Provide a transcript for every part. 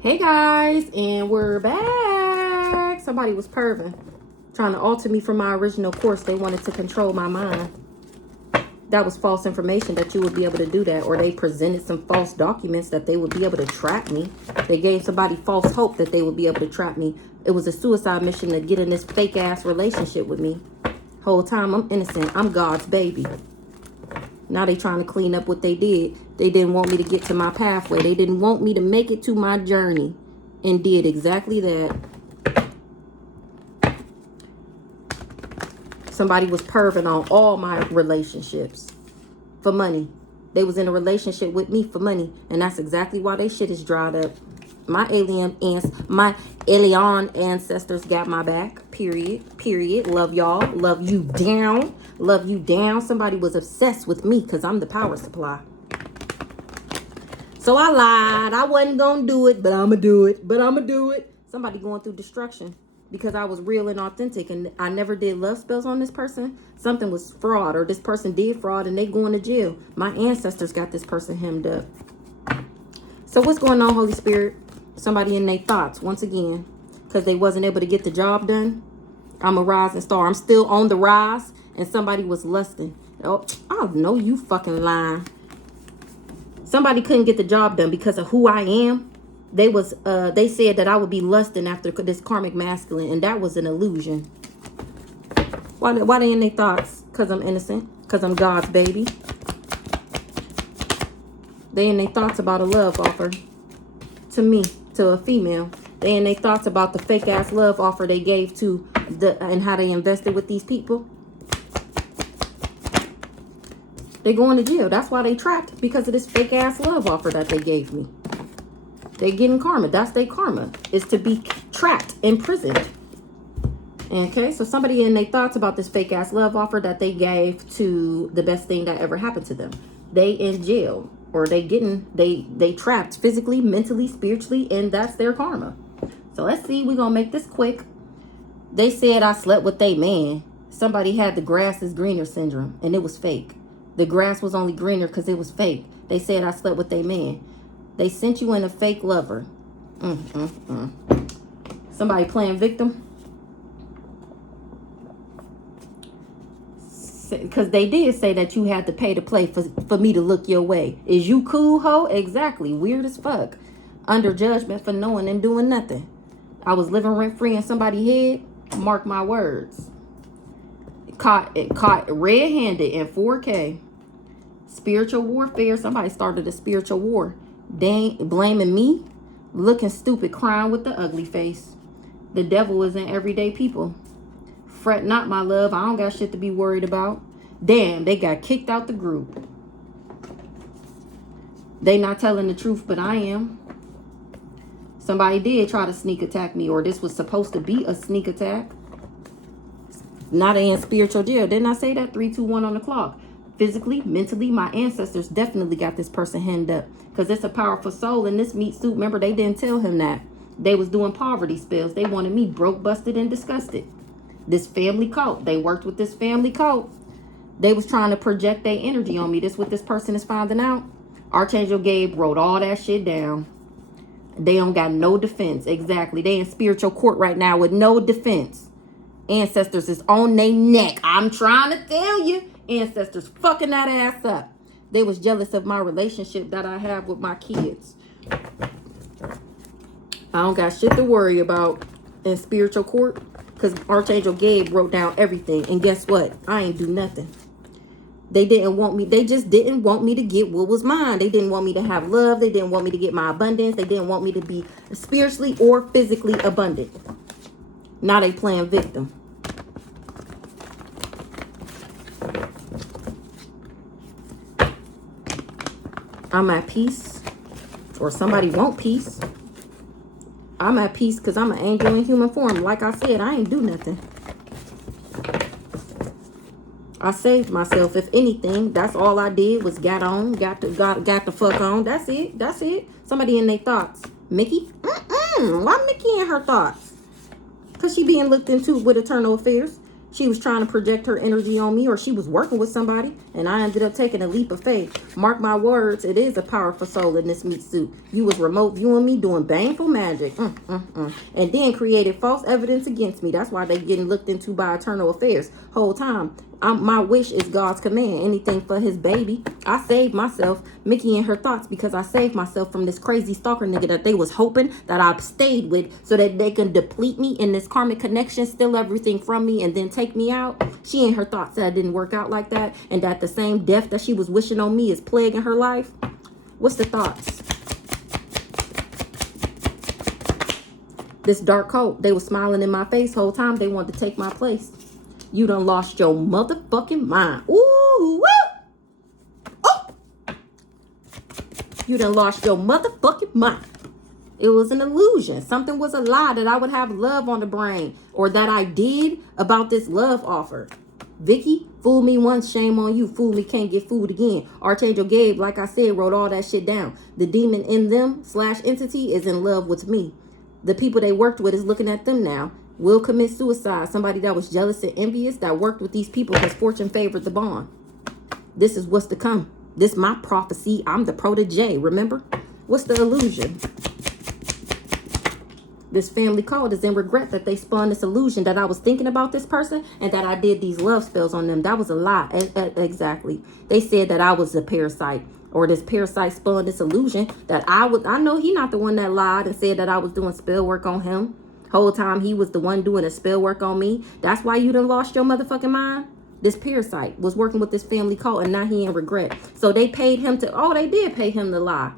Hey guys, and we're back. Somebody was perving, trying to alter me from my original course. They wanted to control my mind. That was false information that you would be able to do that, or they presented some false documents that they would be able to trap me. They gave somebody false hope that they would be able to trap me. It was a suicide mission to get in this fake ass relationship with me. Whole time I'm innocent. I'm God's baby. Now they trying to clean up what they did. They didn't want me to get to my pathway. They didn't want me to make it to my journey, and did exactly that. Somebody was perving on all my relationships for money. They was in a relationship with me for money, and that's exactly why they shit is dried up. My alien ancestors got my back. Period. Love y'all. Love you down. Love you down. Somebody was obsessed with me because I'm the power supply. So I lied. I wasn't gonna do it, but I'ma do it. Somebody going through destruction because I was real and authentic, and I never did love spells on this person. Something was fraud, or this person did fraud and they going to jail. My ancestors got this person hemmed up. So what's going on, Holy Spirit? Somebody in their thoughts once again, because they wasn't able to get the job done. I'm a rising star. I'm still on the rise, and somebody was lusting. Oh, I know you fucking lying. Somebody couldn't get the job done because of who I am. They said that I would be lusting after this karmic masculine, and that was an illusion. Why they in their thoughts? Because I'm innocent. Because I'm God's baby. They in their thoughts about a love offer to me, to a female. They in their thoughts about the fake ass love offer they gave to and how they invested with these people. They going to jail. That's why they trapped, because of this fake ass love offer that they gave me. They getting karma. That's their karma, is to be trapped, imprisoned. Okay, so somebody in their thoughts about this fake ass love offer that they gave to the best thing that ever happened to them. They in jail, or they trapped physically, mentally, spiritually, and that's their karma. So let's see, we're gonna make this quick. They said I slept with they man. Somebody had the grass is greener syndrome, and it was fake. The grass was only greener because it was fake. They said I slept with they man. They sent you in a fake lover. Somebody playing victim. Because they did say that you had to pay to play for me to look your way. Is you cool, ho? Exactly. Weird as fuck. Under judgment for knowing and doing nothing. I was living rent-free in somebody's head. Mark my words. Caught red-handed in 4K. Spiritual warfare. Somebody started a spiritual war. They ain't blaming me. Looking stupid, crying with the ugly face. The devil is in everyday people. Fret not, my love. I don't got shit to be worried about. Damn, they got kicked out the group. They not telling the truth, but I am. Somebody did try to sneak attack me, or this was supposed to be a sneak attack. Now they in spiritual jail. Didn't I say that? 3, 2, 1 on the clock. Physically, mentally, my ancestors definitely got this person hemmed up, because it's a powerful soul in this meat suit. Remember, they didn't tell him that. They was doing poverty spells. They wanted me broke, busted, and disgusted. This family cult. They worked with this family cult. They was trying to project their energy on me. This what this person is finding out. Archangel Gabe wrote all that shit down. They don't got no defense. Exactly. They in spiritual court right now with no defense. Ancestors is on their neck. I'm trying to tell you. Ancestors fucking that ass up. They was jealous of my relationship that I have with my kids. I don't got shit to worry about in spiritual court, because Archangel Gabe wrote down everything. And guess what? I ain't do nothing. They didn't want me. They just didn't want me to get what was mine. They didn't want me to have love. They didn't want me to get my abundance. They didn't want me to be spiritually or physically abundant. Now they playing victim. I'm at peace. Or somebody want peace. I'm at peace because I'm an angel in human form. Like I said, I ain't do nothing. I saved myself. If anything, that's all I did was got the fuck on. That's it. Somebody in their thoughts. Mickey? Why Mickey in her thoughts? Because she being looked into with eternal affairs. She was trying to project her energy on me, or she was working with somebody, and I ended up taking a leap of faith. Mark my words, it is a powerful soul in this meat suit. You was remote viewing me doing baneful magic. And then created false evidence against me. That's why they getting looked into by eternal affairs. Whole time, my wish is God's command. Anything for his baby. I saved myself, Mickey and her thoughts, because I saved myself from this crazy stalker nigga that they was hoping that I stayed with so that they can deplete me in this karmic connection, steal everything from me, and then take me out. She and her thoughts that it didn't work out like that, and that the same death that she was wishing on me is plaguing her life. What's the thoughts? This dark coat, they were smiling in my face whole time. They wanted to take my place. You done lost your motherfucking mind. Ooh, woo! Oh! You done lost your motherfucking mind. It was an illusion. Something was a lie that I would have love on the brain, or that I did about this love offer. Vicky, fool me once, shame on you. Fool me, can't get fooled again. Archangel Gabe, like I said, wrote all that shit down. The demon in them / entity is in love with me. The people they worked with is looking at them now. Will commit suicide. Somebody that was jealous and envious that worked with these people because fortune favored the bond. This is what's to come. This my prophecy. I'm the protege. Remember? What's the illusion? This family called is in regret that they spun this illusion that I was thinking about this person and that I did these love spells on them. That was a lie. Exactly. They said that I was a parasite, or this parasite spun this illusion that I know he not the one that lied and said that I was doing spell work on him. Whole time he was the one doing a spell work on me. That's why you done lost your motherfucking mind. This parasite was working with this family cult, and now he in regret. So they paid him to, they did pay him to lie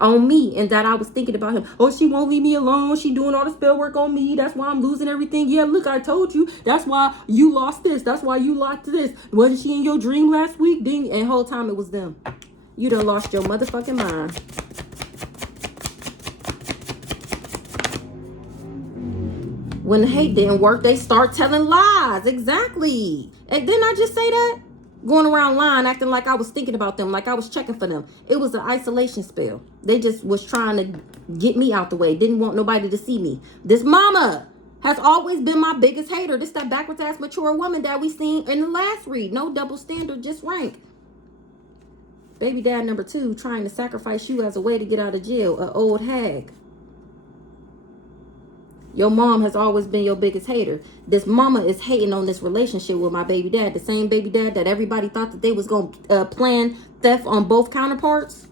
on me, and that I was thinking about him. Oh, she won't leave me alone. She doing all the spell work on me. That's why I'm losing everything. Yeah, look, I told you. That's why you lost this. That's why you lost this. Wasn't she in your dream last week? Ding. And whole time it was them. You done lost your motherfucking mind. When the hate didn't work, they start telling lies. Exactly. And didn't I just say that? Going around lying, acting like I was thinking about them, like I was checking for them. It was an isolation spell. They just was trying to get me out the way. Didn't want nobody to see me. This mama has always been my biggest hater. This that backwards ass mature woman that we seen in the last read. No double standard, just rank. Baby dad number 2 trying to sacrifice you as a way to get out of jail. An old hag. Your mom has always been your biggest hater. This mama is hating on this relationship with my baby dad. The same baby dad that everybody thought that they was going to plan theft on both counterparts.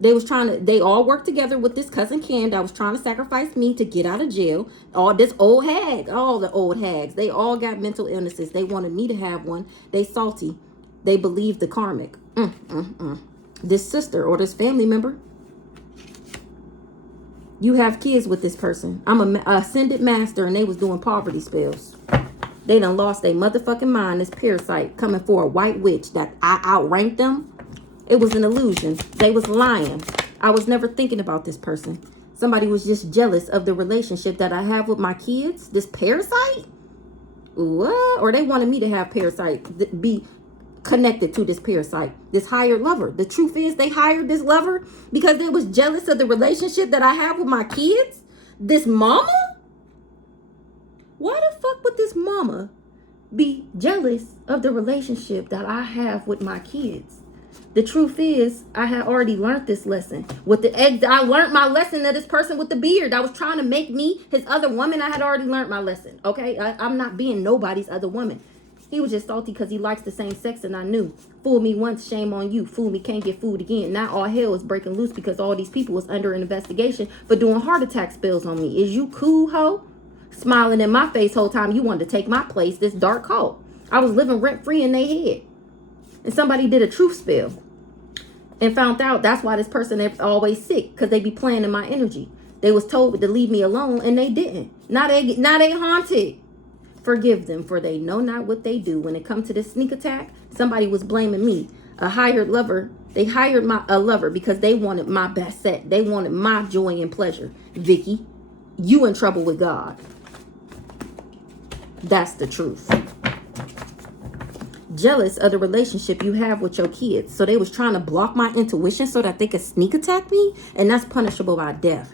They all worked together with this cousin Ken that was trying to sacrifice me to get out of jail. All this old hag, all the old hags, they all got mental illnesses. They wanted me to have one. They salty. They believe the karmic. This sister or this family member. You have kids with this person. I'm a ascended master, and they was doing poverty spells. They done lost their motherfucking mind. This parasite coming for a white witch that I outranked them. It was an illusion. They was lying. I was never thinking about this person. Somebody was just jealous of the relationship that I have with my kids. This parasite? What? Or they wanted me to have parasite, be connected to this parasite, this hired lover. The truth is they hired this lover because they was jealous of the relationship that I have with my kids. This mama? Why the fuck would this mama be jealous of the relationship that I have with my kids? The truth is, I had already learned this lesson. With the eggs, I learned my lesson of this person with the beard that was trying to make me his other woman. I had already learned my lesson, okay? I'm not being nobody's other woman. He was just salty because he likes the same sex, and I knew. Fool me once, shame on you. Fool me, can't get fooled again. Now all hell is breaking loose because all these people was under an investigation for doing heart attack spells on me. Is you cool, ho? Smiling in my face whole time you wanted to take my place, this dark cult. I was living rent-free in their head. And somebody did a truth spell and found out that's why this person is always sick, because they be playing in my energy. They was told to leave me alone, and they didn't. Now they haunted. Forgive them, for they know not what they do. When it comes to this sneak attack, somebody was blaming me. A hired lover. They hired a lover because they wanted my best set. They wanted my joy and pleasure. Vicky, you in trouble with God. That's the truth. Jealous of the relationship you have with your kids. So they was trying to block my intuition so that they could sneak attack me. And that's punishable by death.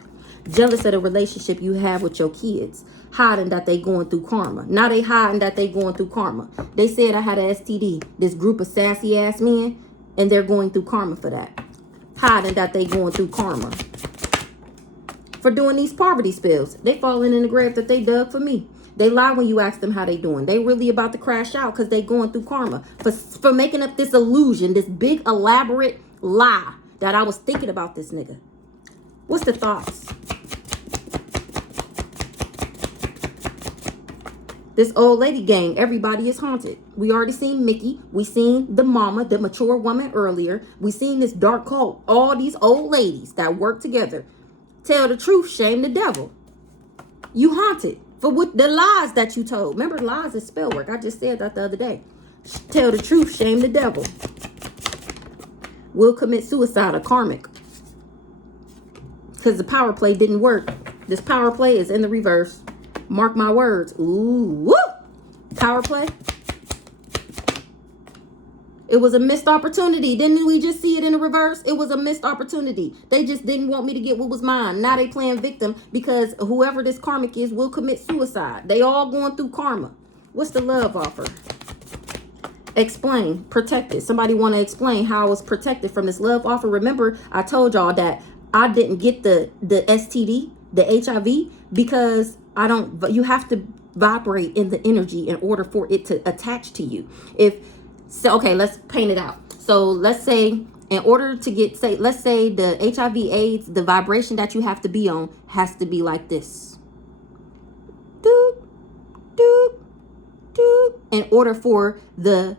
Jealous of the relationship you have with your kids. Hiding that they going through karma. Now they hiding that they going through karma. They said I had an STD. This group of sassy ass men. And they're going through karma for that. Hiding that they going through karma. For doing these poverty spills. They falling in the grave that they dug for me. They lie when you ask them how they doing. They really about to crash out because they going through karma. For making up this illusion. This big elaborate lie. That I was thinking about this nigga. What's the thoughts? This old lady gang, everybody is haunted. We already seen Mickey. We seen the mama, the mature woman earlier. We seen this dark cult. All these old ladies that work together. Tell the truth, shame the devil. You haunted for what the lies that you told. Remember, lies is spell work. I just said that the other day. Tell the truth, shame the devil. Will commit suicide or karmic. Because the power play didn't work. This power play is in the reverse. Mark my words. Ooh, woo! Power play. It was a missed opportunity. Didn't we just see it in the reverse? It was a missed opportunity. They just didn't want me to get what was mine. Now they playing victim because whoever this karmic is will commit suicide. They all going through karma. What's the love offer? Explain. Protected. Somebody want to explain how I was protected from this love offer? Remember, I told y'all that I didn't get the STD, the HIV, because you have to vibrate in the energy in order for it to attach to you. Okay, let's paint it out. So let's say in order to get, let's say the HIV AIDS, the vibration that you have to be on has to be like this. Doop, doop, doop. In order for the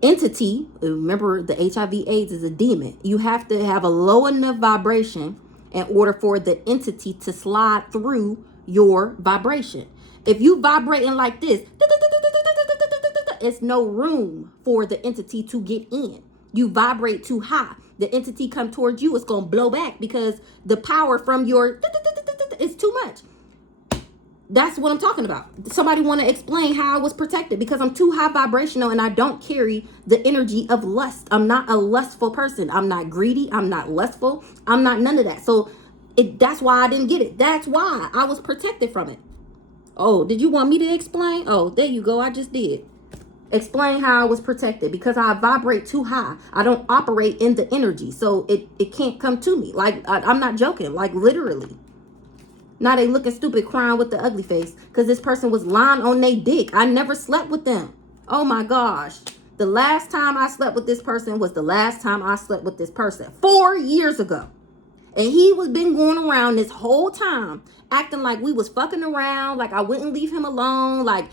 entity, remember the HIV AIDS is a demon. You have to have a low enough vibration in order for the entity to slide through your vibration. If you vibrating like this, it's no room for the entity to get in. You vibrate too high. The entity come towards you, it's going to blow back because the power from your is too much. That's what I'm talking about. Somebody want to explain how I was protected because I'm too high vibrational and I don't carry the energy of lust. I'm not a lustful person. I'm not greedy. I'm not lustful. I'm not none of that. So that's why I didn't get it. That's why I was protected from it. Oh, did you want me to explain? Oh, there you go. I just did. Explain how I was protected because I vibrate too high. I don't operate in the energy. So it can't come to me. Like, I'm not joking. Like, literally. Now they looking stupid crying with the ugly face because this person was lying on their dick. I never slept with them. Oh my gosh. The last time I slept with this person was the last time I slept with this person 4 years ago. And he was been going around this whole time acting like we was fucking around, like I wouldn't leave him alone, like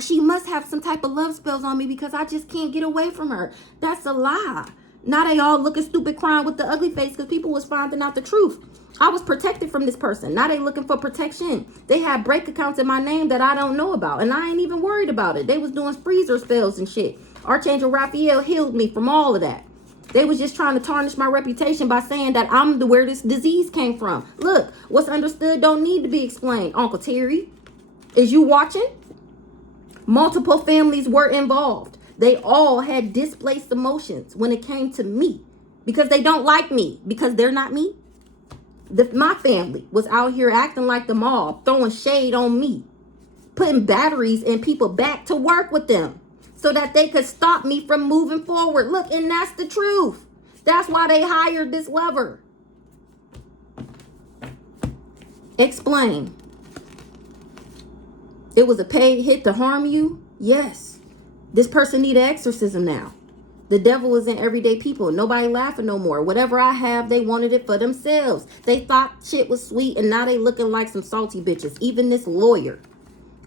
she must have some type of love spells on me because I just can't get away from her. That's a lie. Now they all looking stupid crying with the ugly face because people was finding out the truth. I was protected from this person. Now they looking for protection. They had break accounts in my name that I don't know about. And I ain't even worried about it. They was doing freezer spells and shit. Archangel Raphael healed me from all of that. They was just trying to tarnish my reputation by saying that I'm where this disease came from. Look, what's understood don't need to be explained. Uncle Terry, is you watching? Multiple families were involved. They all had displaced emotions when it came to me because they don't like me because they're not me. My family was out here acting like the mob, throwing shade on me, putting batteries in people back to work with them so that they could stop me from moving forward. Look, and that's the truth. That's why they hired this lover. Explain. It was a paid hit to harm you? Yes. This person need an exorcism now. The devil is in everyday people. Nobody laughing no more. Whatever I have, they wanted it for themselves. They thought shit was sweet, and now they looking like some salty bitches. Even this lawyer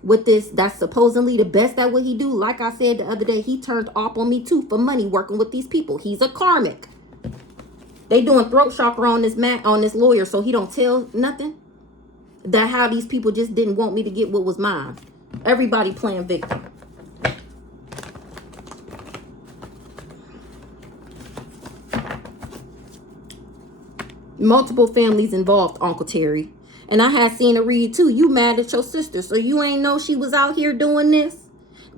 with this, that's supposedly the best at what he do. Like I said the other day, he turned off on me too for money working with these people. He's a karmic. They doing throat chakra on this lawyer so he don't tell nothing. That how these people just didn't want me to get what was mine. Everybody playing victim. Multiple families involved, Uncle Terry. And I had seen her read too. You mad at your sister, so you ain't know she was out here doing this?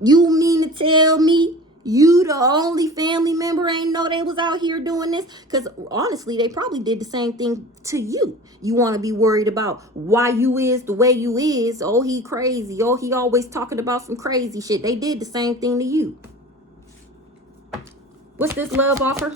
You mean to tell me You the only family member ain't know they was out here doing this? Because honestly, they probably did the same thing to you. You want to be worried about why you is the way you is. Oh, he crazy. Oh, he always talking about some crazy shit. They did the same thing to you. What's this love offer?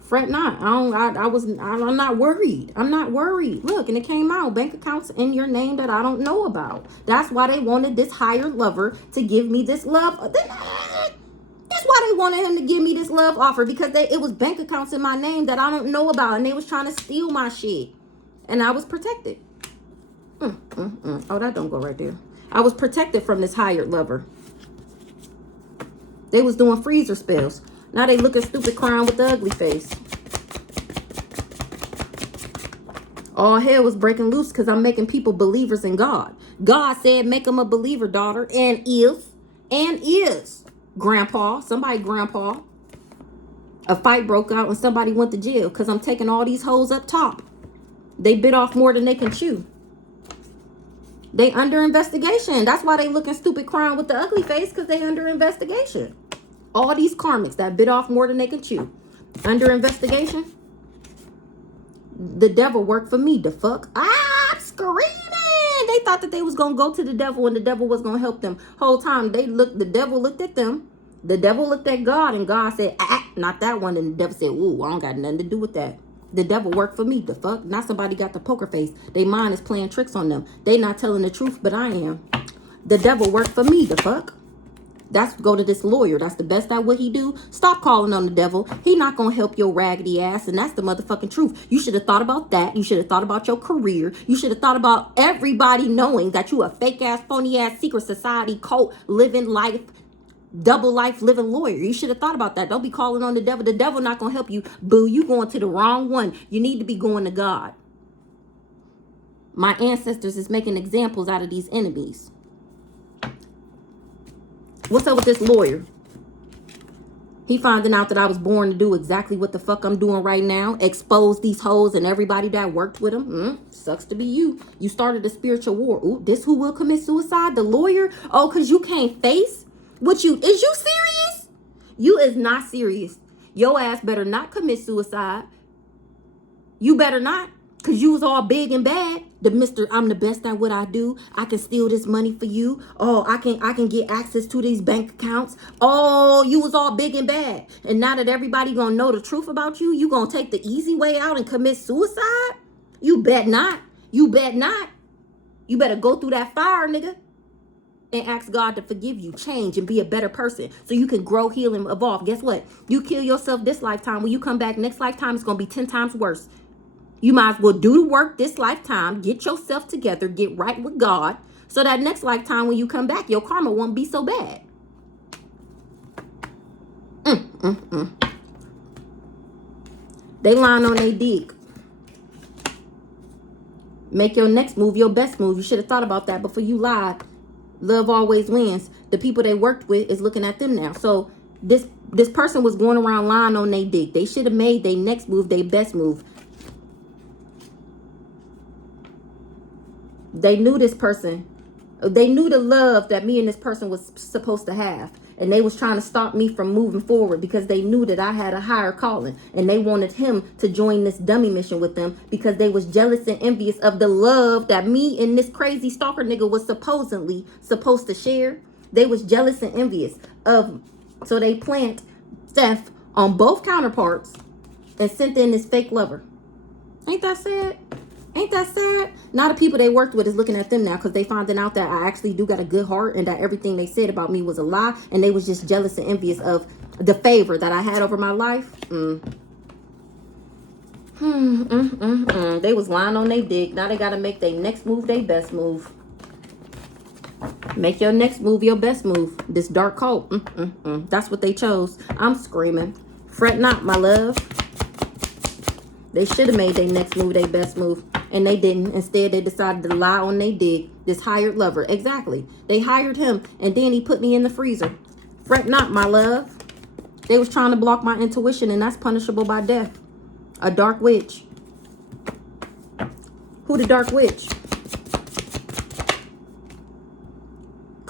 Fret not. I'm not worried. I'm not worried. Look, and it came out. Bank accounts in your name that I don't know about. That's why they wanted this hired lover to give me this love. That's why they wanted him to give me this love offer, because it was bank accounts in my name that I don't know about, and they was trying to steal my shit, and I was protected. Oh, that don't go right there. I was protected from this hired lover. They was doing freezer spells. Now they looking stupid, crying with the ugly face. All hell was breaking loose because I'm making people believers in God. God said, make them a believer, daughter. And is. Grandpa. Somebody grandpa. A fight broke out and somebody went to jail because I'm taking all these hoes up top. They bit off more than they can chew. They under investigation. That's why they looking stupid, crying with the ugly face, because they under investigation. All these karmics that bit off more than they can chew. Under investigation. The devil worked for me. The fuck? I'm screaming. They thought that they was going to go to the devil and the devil was going to help them. Whole time the devil looked at them. The devil looked at God and God said, not that one. And the devil said, ooh, I don't got nothing to do with that. The devil worked for me. The fuck? Not somebody got the poker face. They mind is playing tricks on them. They not telling the truth, but I am. The devil worked for me. The fuck? That's go to this lawyer. That's the best at what he do. Stop calling on the devil. He not gonna help your raggedy ass, and that's the motherfucking truth. You should have thought about that. You should have thought about your career. You should have thought about everybody knowing that you a fake ass, phony ass, secret society, cult living life, double life living lawyer. You should have thought about that. Don't be calling on the devil. The devil not gonna help you. Boo, you going to the wrong one. You need to be going to God. My ancestors is making examples out of these enemies. What's up with this lawyer? He finding out that I was born to do exactly what the fuck I'm doing right now. Expose these hoes and everybody that worked with him. Sucks to be you. You started a spiritual war. Ooh, this who will commit suicide? The lawyer? Oh, because you can't face what you... Is you serious? You is not serious. Your ass better not commit suicide. You better not. Because you was all big and bad. The Mr. I'm the best at what I do. I can steal this money for you. Oh, I can get access to these bank accounts. Oh, you was all big and bad. And now that everybody gonna know the truth about you, you gonna take the easy way out and commit suicide? You bet not. You bet not. You better go through that fire, nigga. And ask God to forgive you, change, and be a better person so you can grow, heal, and evolve. Guess what? You kill yourself this lifetime. When you come back next lifetime, it's gonna be 10 times worse. You might as well do the work this lifetime, get yourself together, get right with God, so that next lifetime when you come back, your karma won't be so bad. They lying on they dick. Make your next move your best move. You should have thought about that before you lied. Love always wins. The people they worked with is looking at them now. So this person was going around lying on they dick. They should have made their next move their best move. They knew this person. They knew the love that me and this person was supposed to have. And they was trying to stop me from moving forward because they knew that I had a higher calling. And they wanted him to join this dummy mission with them because they was jealous and envious of the love that me and this crazy stalker nigga was supposedly supposed to share. They was jealous and envious of. So they plant theft on both counterparts and sent in this fake lover. Ain't that sad? Ain't that sad? Now the people they worked with is looking at them now because they finding out that I actually do got a good heart and that everything they said about me was a lie, and they was just jealous and envious of the favor that I had over my life. They was lying on their dick. Now they got to make their next move their best move. Make your next move your best move. This dark cult. That's what they chose. I'm screaming. Fret not, my love. They should have made their next move their best move. And they didn't. Instead, they decided to lie on they dick. This hired lover. Exactly. They hired him. And then he put me in the freezer. Fret not, my love. They was trying to block my intuition. And that's punishable by death. A dark witch. Who the dark witch?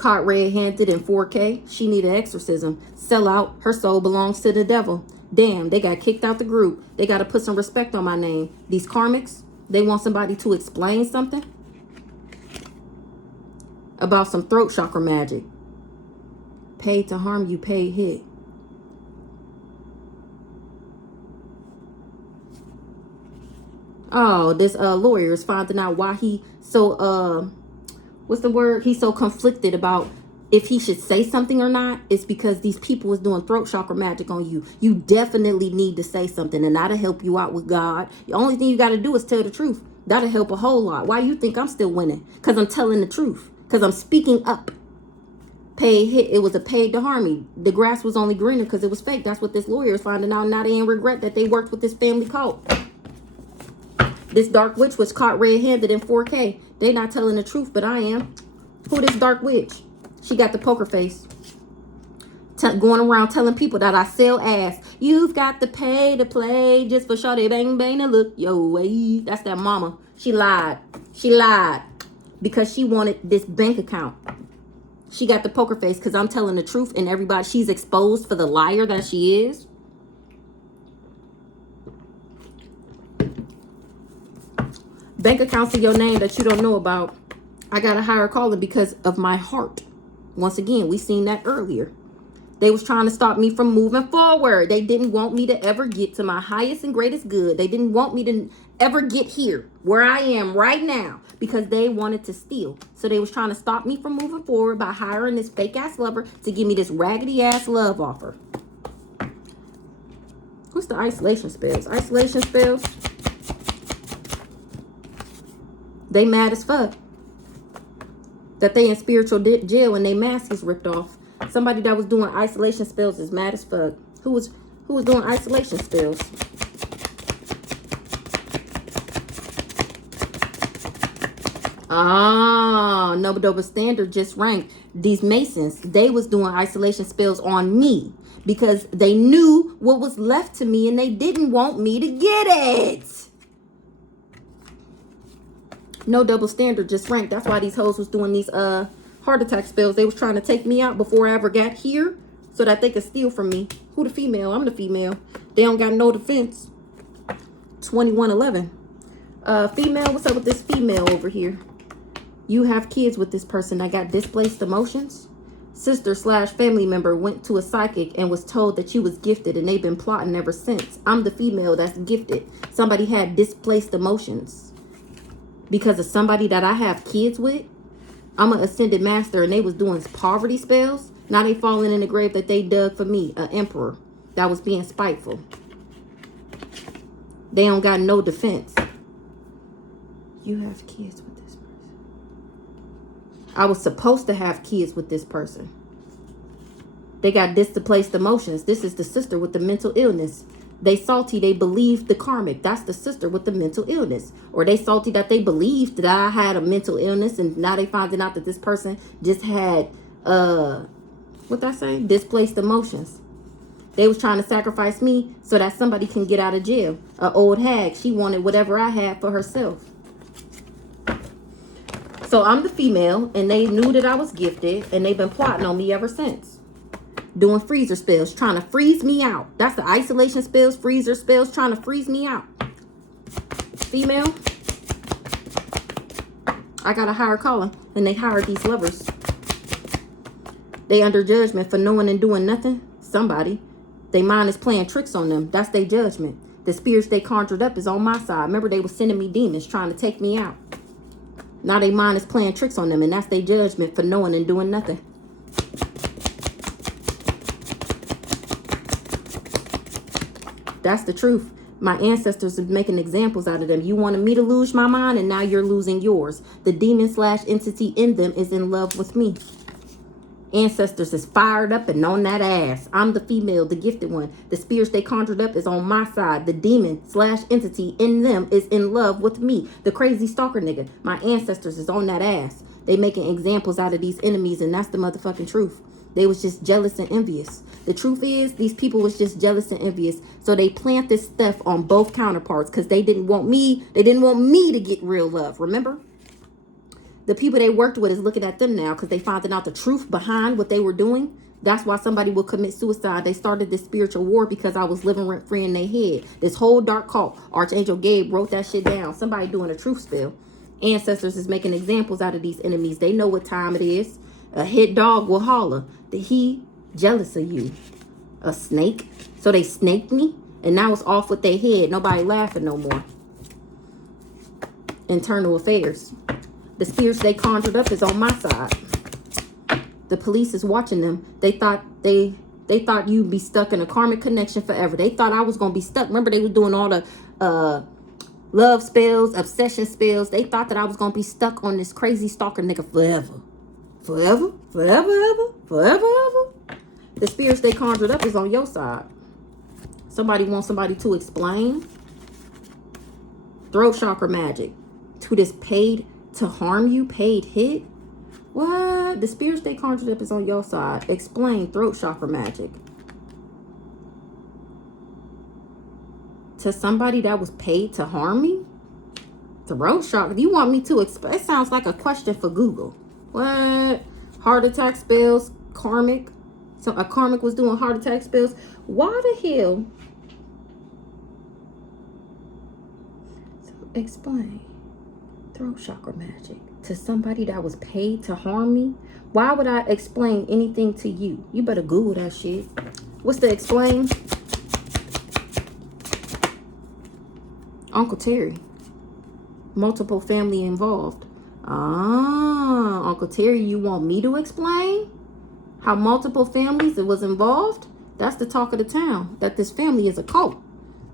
caught red-handed in 4K. She need an exorcism. Sell out. Her soul belongs to the devil. Damn, they got kicked out the group. They got to put some respect on my name. These karmics, they want somebody to explain something about some throat chakra magic. Paid to harm you, paid hit. Oh, this lawyer is finding out why he so what's the word? He's so conflicted about if he should say something or not. It's because these people is doing throat chakra magic on you. You definitely need to say something, and that'll help you out with God. The only thing you got to do is tell the truth. That'll help a whole lot. Why you think I'm still winning? Because I'm telling the truth. Because I'm speaking up. Paid hit. It was a paid to harm me. The grass was only greener because it was fake. That's what this lawyer is finding out. Now they ain't regret that they worked with this family cult. This dark witch was caught red-handed in 4K. They not telling the truth, but I am. Who this dark witch? She got the poker face. Going around telling people that I sell ass. You've got to pay to play just for shawty bang bang to look your way. That's that mama. She lied. She lied because she wanted this bank account. She got the poker face because I'm telling the truth, and everybody, she's exposed for the liar that she is. Bank accounts in your name that you don't know about. I got a higher calling because of my heart. Once again, we seen that earlier. They was trying to stop me from moving forward. They didn't want me to ever get to my highest and greatest good. They didn't want me to ever get here where I am right now because they wanted to steal. So they was trying to stop me from moving forward by hiring this fake ass lover to give me this raggedy ass love offer. What's the isolation spells? Isolation spells. They mad as fuck that they in spiritual jail and they mask is ripped off. Somebody that was doing isolation spells is mad as fuck. Who was doing isolation spells? Ah, no double standard just ranked. These Masons, they was doing isolation spells on me because they knew what was left to me and they didn't want me to get it. No double standard just ranked. That's why these hoes was doing these heart attack spells. They was trying to take me out before I ever got here so that they could steal from me. Who the female? I'm the female. They don't got no defense. 2111. Female, what's up with this female over here? You have kids with this person that got displaced emotions. Sister/family member went to a psychic and was told that you was gifted and they've been plotting ever since. I'm the female that's gifted. Somebody had displaced emotions because of somebody that I have kids with. I'm an ascended master and they was doing poverty spells. Now they falling in the grave that they dug for me, an emperor that was being spiteful. They don't got no defense. You have kids with this person. I was supposed to have kids with this person. They got displaced emotions. This is the sister with the mental illness. They salty, they believe the karmic. That's the sister with the mental illness. Or they salty that they believed that I had a mental illness and now they finding out that this person just had, what did I say? Displaced emotions. They was trying to sacrifice me so that somebody can get out of jail. An old hag, she wanted whatever I had for herself. So I'm the female and they knew that I was gifted and they've been plotting on me ever since. Doing freezer spells, trying to freeze me out. That's the isolation spells, freezer spells, trying to freeze me out. Female, I got a higher calling and they hired these lovers. They under judgment for knowing and doing nothing. Somebody, they mind is playing tricks on them. That's their judgment. The spirits they conjured up is on my side. Remember, they were sending me demons trying to take me out. Now they mind is playing tricks on them and that's their judgment for knowing and doing nothing. That's the truth. My ancestors are making examples out of them. You wanted me to lose my mind and now you're losing yours. The demon/entity in them is in love with me. Ancestors is fired up and on that ass. I'm the female, the gifted one. The spirits they conjured up is on my side. The demon/entity in them is in love with me. The crazy stalker nigga. My ancestors is on that ass. They making examples out of these enemies and that's the motherfucking truth. They was just jealous and envious. The truth is, these people was just jealous and envious. So they plant this stuff on both counterparts because they didn't want me. They didn't want me to get real love. Remember? The people they worked with is looking at them now because they finding out the truth behind what they were doing. That's why somebody will commit suicide. They started this spiritual war because I was living rent free in their head. This whole dark cult. Archangel Gabe wrote that shit down. Somebody doing a truth spill. Ancestors is making examples out of these enemies. They know what time it is. A hit dog will holler that he jealous of you. A snake. So they snaked me. And now it's off with their head. Nobody laughing no more. Internal affairs. The spirits they conjured up is on my side. The police is watching them. They thought you'd be stuck in a karmic connection forever. They thought I was going to be stuck. Remember, they were doing all the love spells, obsession spells. They thought that I was going to be stuck on this crazy stalker nigga forever. Forever? Forever, ever? Forever, ever? The spirits they conjured up is on your side. Somebody wants somebody to explain. Throat chakra magic. To this paid to harm you, paid hit. What? The spirits they conjured up is on your side. Explain throat chakra magic. To somebody that was paid to harm me? Throat chakra? You want me to explain? It sounds like a question for Google. What? Heart attack spells, karmic. So a karmic was doing heart attack spells. Why the hell? So explain throat chakra magic to somebody that was paid to harm me. Why would I explain anything to you? You better Google that shit. What's the explain? Uncle Terry. Multiple family involved. Ah, Uncle Terry, you want me to explain how multiple families it was involved? That's the talk of the town, that this family is a cult.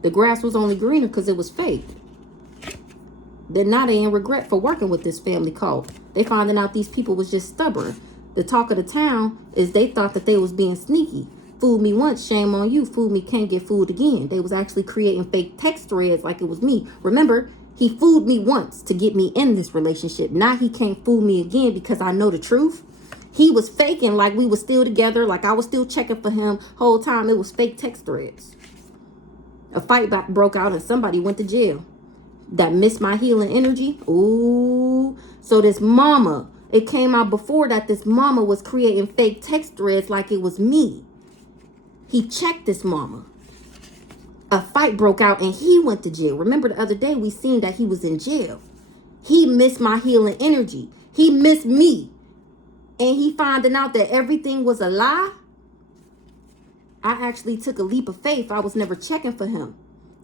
The grass was only greener because it was fake. Then now they in regret for working with this family cult. They finding out these people was just stubborn. The talk of the town is they thought that they was being sneaky. Fooled me once, shame on you. Fooled me, can't get fooled again. They was actually creating fake text threads like it was me. Remember, he fooled me once to get me in this relationship. Now he can't fool me again because I know the truth. He was faking like we were still together, like I was still checking for him. Whole time it was fake text threads. A fight broke out and somebody went to jail. That missed my healing energy. Ooh. So this mama, it came out before that this mama was creating fake text threads like it was me. He checked this mama. A fight broke out and he went to jail. Remember the other day we seen that he was in jail. He missed my healing energy. He missed me. And he finding out that everything was a lie. I actually took a leap of faith. I was never checking for him.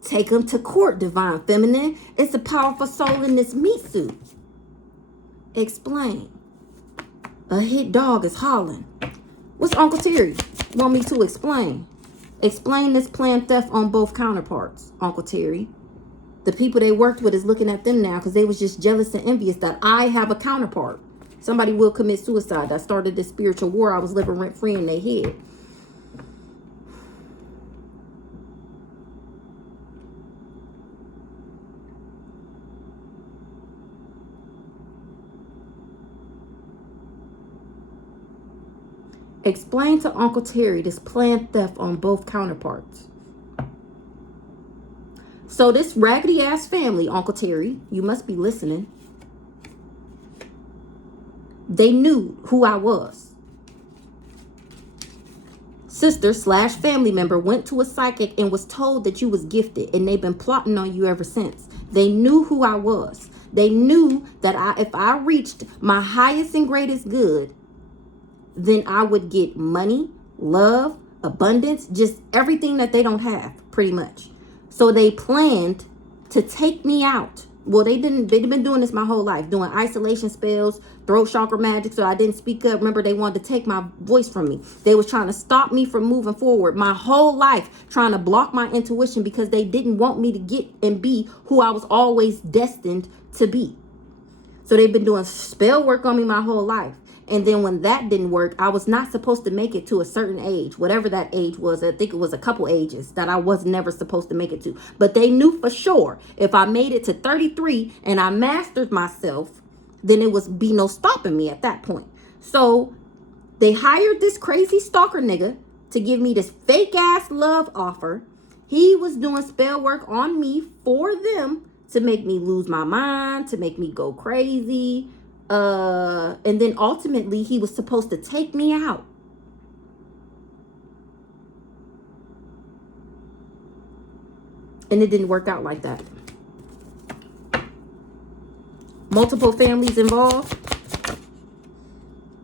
Take him to court, divine feminine. It's a powerful soul in this meat suit. Explain. A hit dog is hollering. What's Uncle Terry want me to explain? Explain this planned theft on both counterparts, Uncle Terry. The people they worked with is looking at them now because they was just jealous and envious that I have a counterpart. Somebody will commit suicide. That started this spiritual war. I was living rent free in their head. Explain to Uncle Terry this planned theft on both counterparts. So this raggedy ass family, Uncle Terry, you must be listening. They knew who I was. Sister / family member went to a psychic and was told that you was gifted, and they've been plotting on you ever since. They knew who I was. They knew that if I reached my highest and greatest good, then I would get money, love, abundance, just everything that they don't have, pretty much. So they planned to take me out. Well, they've been doing this my whole life, doing isolation spells, throat chakra magic, so I didn't speak up. Remember, they wanted to take my voice from me. They was trying to stop me from moving forward my whole life, trying to block my intuition because they didn't want me to get and be who I was always destined to be. So they've been doing spell work on me my whole life. And then when that didn't work, I was not supposed to make it to a certain age, whatever that age was. I think it was a couple ages that I was never supposed to make it to. But they knew for sure if I made it to 33 and I mastered myself, then it was be no stopping me at that point. So they hired this crazy stalker nigga to give me this fake ass love offer. He was doing spell work on me for them to make me lose my mind, to make me go crazy. And then ultimately he was supposed to take me out. And it didn't work out like that. Multiple families involved.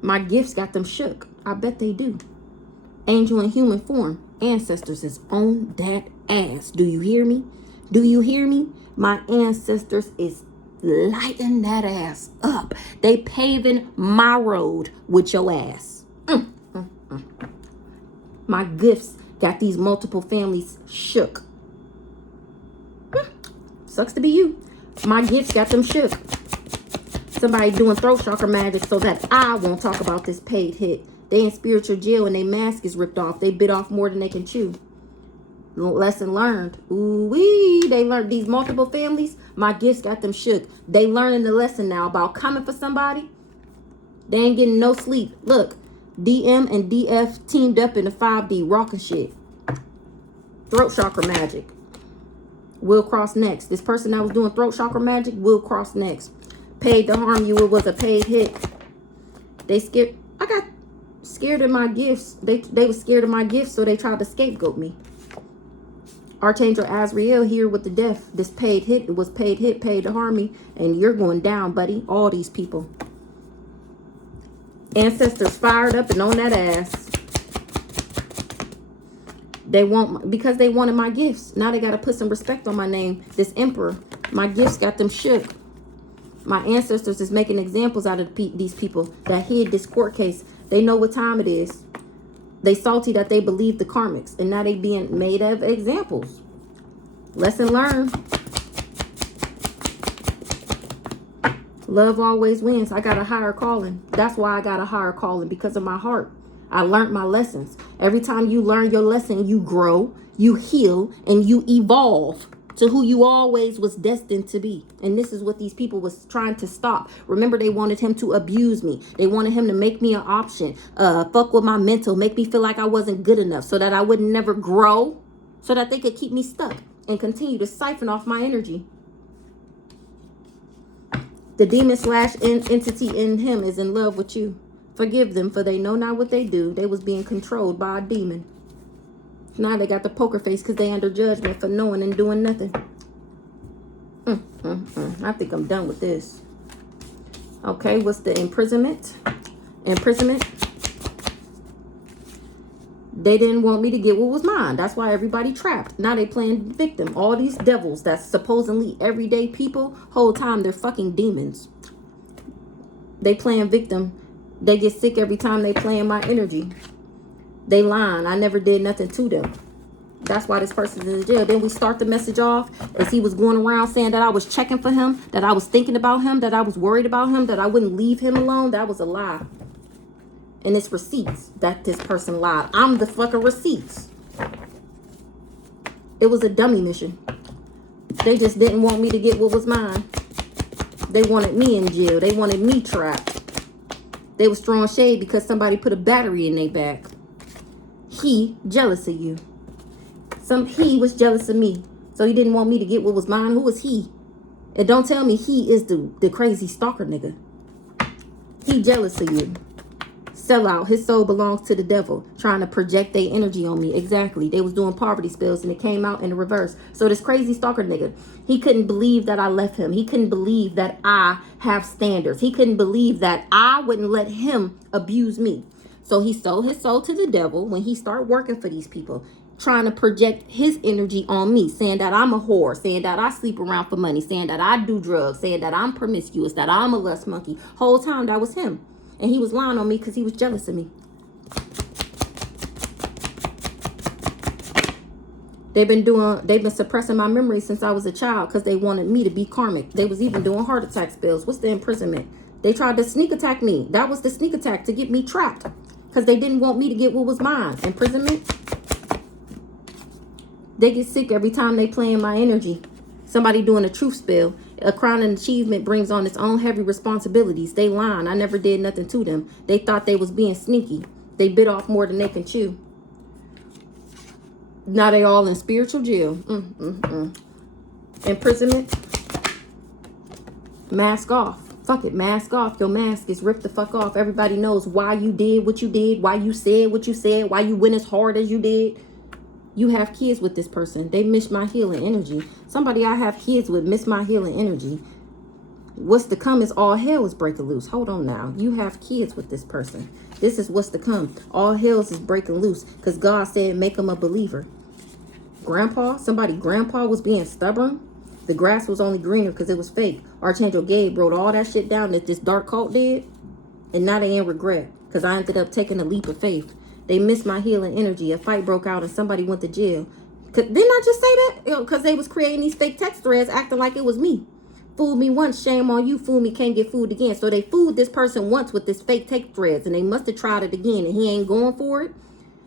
My gifts got them shook. I bet they do. Angel in human form. Ancestors is on that ass. Do you hear me? Do you hear me? My ancestors is lighting that ass up. They paving my road with your ass. My gifts got these multiple families shook. Sucks to be you. My gifts got them shook. Somebody doing throat chakra magic so that I won't talk about this paid hit. They in spiritual jail and their mask is ripped off. They bit off more than they can chew. Lesson learned. Ooh-wee. They learned these multiple families. My gifts got them shook. They learning the lesson now about coming for somebody. They ain't getting no sleep. Look, DM and DF teamed up in the 5D rocking shit. Throat chakra magic. Will cross next. This person that was doing throat chakra magic will cross next. Paid to harm you. It was a paid hit. They scared. I got scared of my gifts. They were scared of my gifts, so they tried to scapegoat me. Archangel Azrael here with the death. This paid hit. It was paid hit, paid to harm me. And you're going down, buddy. All these people. Ancestors fired up and on that ass. They want, because they wanted my gifts. Now they got to put some respect on my name. This emperor. My gifts got them shook. My ancestors is making examples out of these people that hid this court case. They know what time it is. They salty that they believe the karmics. And now they being made of examples. Lesson learned. Love always wins. I got a higher calling. That's why I got a higher calling. Because of my heart. I learned my lessons. Every time you learn your lesson, you grow, you heal, and you evolve to who you always was destined to be. And this is what these people was trying to stop. Remember, they wanted him to abuse me. They wanted him to make me an option. Fuck with my mental. Make me feel like I wasn't good enough so that I would never grow. So that they could keep me stuck and continue to siphon off my energy. The demon slash entity in him is in love with you. Forgive them, for they know not what they do. They was being controlled by a demon. Now they got the poker face because they under judgment for knowing and doing nothing. I think I'm done with this. Okay, what's the imprisonment? Imprisonment. They didn't want me to get what was mine. That's why everybody trapped. Now they playing victim. All these devils that's supposedly everyday people, whole time they're fucking demons. They playing victim. They get sick every time they play in my energy. They lying. I never did nothing to them. That's why this person's in jail. Then we start the message off as he was going around saying that I was checking for him, that I was thinking about him, that I was worried about him, that I wouldn't leave him alone. That was a lie. And it's receipts that this person lied. I'm the fucking receipts. It was a dummy mission. They just didn't want me to get what was mine. They wanted me in jail. They wanted me trapped. They was throwing shade because somebody put a battery in their back. He jealous of you. He was jealous of me. So he didn't want me to get what was mine. Who was he? And don't tell me he is the crazy stalker nigga. He jealous of you. Sell out. His soul belongs to the devil. Trying to project their energy on me. Exactly. They was doing poverty spells and it came out in the reverse. So this crazy stalker nigga, he couldn't believe that I left him. He couldn't believe that I have standards. He couldn't believe that I wouldn't let him abuse me. So he sold his soul to the devil when he started working for these people. Trying to project his energy on me. Saying that I'm a whore. Saying that I sleep around for money. Saying that I do drugs. Saying that I'm promiscuous. That I'm a lust monkey. Whole time that was him. And he was lying on me because he was jealous of me. They've been suppressing my memory since I was a child because they wanted me to be karmic. They was even doing heart attack spells. What's the imprisonment? They tried to sneak attack me. That was the sneak attack, to get me trapped. Because they didn't want me to get what was mine. Imprisonment. They get sick every time they play in my energy. Somebody doing a truth spell. A crown and achievement brings on its own heavy responsibilities. They lying. I never did nothing to them. They thought they was being sneaky. They bit off more than they can chew. Now they all in spiritual jail. Imprisonment. Mask off. Fuck it, mask off. Your mask is ripped the fuck off. Everybody knows why you did what you did, why you said what you said, why you went as hard as you did. You have kids with this person. They miss my healing energy. Somebody I have kids with miss my healing energy. What's to come is all hell is breaking loose. Hold on now. You have kids with this person. This is what's to come. All hell is breaking loose because God said make them a believer. Grandpa was being stubborn. The grass was only greener because it was fake. Archangel Gabe wrote all that shit down that this dark cult did. And now they in regret because I ended up taking a leap of faith. They missed my healing energy. A fight broke out and somebody went to jail. Didn't I just say that? Because they was creating these fake text threads acting like it was me. Fooled me once, shame on you. Fool me, can't get fooled again. So they fooled this person once with this fake text threads. And they must have tried it again. And he ain't going for it.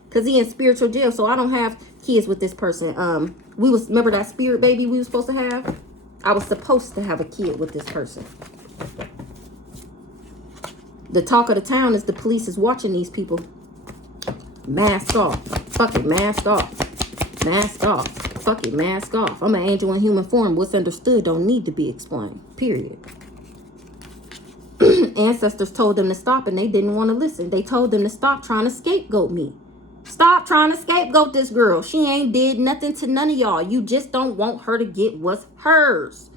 Because he in spiritual jail. So I don't have kids with this person. Remember that spirit baby we were supposed to have? I was supposed to have a kid with this person. The talk of the town is the police is watching these people. Mask off. Fuck it, mask off. Mask off. Fuck it, mask off. I'm an angel in human form. What's understood don't need to be explained. Period. Ancestors told them to stop and they didn't want to listen. They told them to stop trying to scapegoat me. Stop trying to scapegoat this girl. She ain't did nothing to none of y'all. You just don't want her to get what's hers.